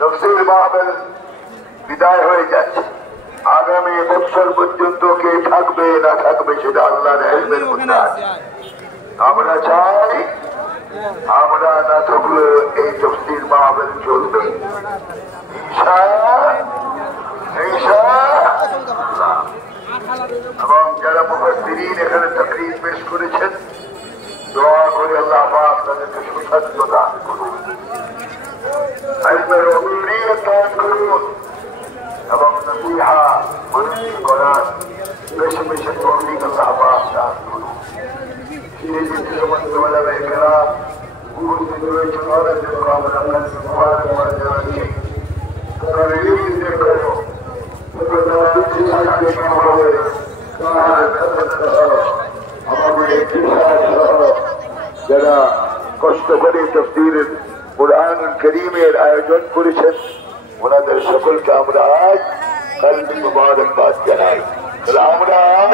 তফসির মাহফিল বিদায় হয়ে যাচ্ছে। আগামী বছর পর্যন্ত কে থাকবে না থাকবে সেটা আল্লাহর ইলমের মধ্যে আছে। আমরা চাই আমরা না থাকলে এই তফসির মাহফিল চলবে ইনশাআল্লাহ। এবং যারা মুফাসসিরিন এখানে তাকরীর পেশ করেছেন, দোয়া করে আল্লাহ পাক তাদেরকে সুস্বাস্থ্য দান করুন, ইলমের অমূল্যতা দান করুন এবং নসিহা মানুষ করার বেশি বেশি তৌফিক আল্লাহ পাক দান করুন। এই যে সমস্ত ওলামায়ে কেরাম উপস্থিত রয়েছেন, ওদের জন্য আমরা আপনাকে মুবারকবাদ জানাচ্ছি। তারা ইলমের করো যারা কষ্ট করে তাফসীরের কুরআনুল কারীমের আয়োজন করেছেন, ওনাদের সকলকে আমরা আজ কলবি মুবারকবাদ জানাই। আমরা আজ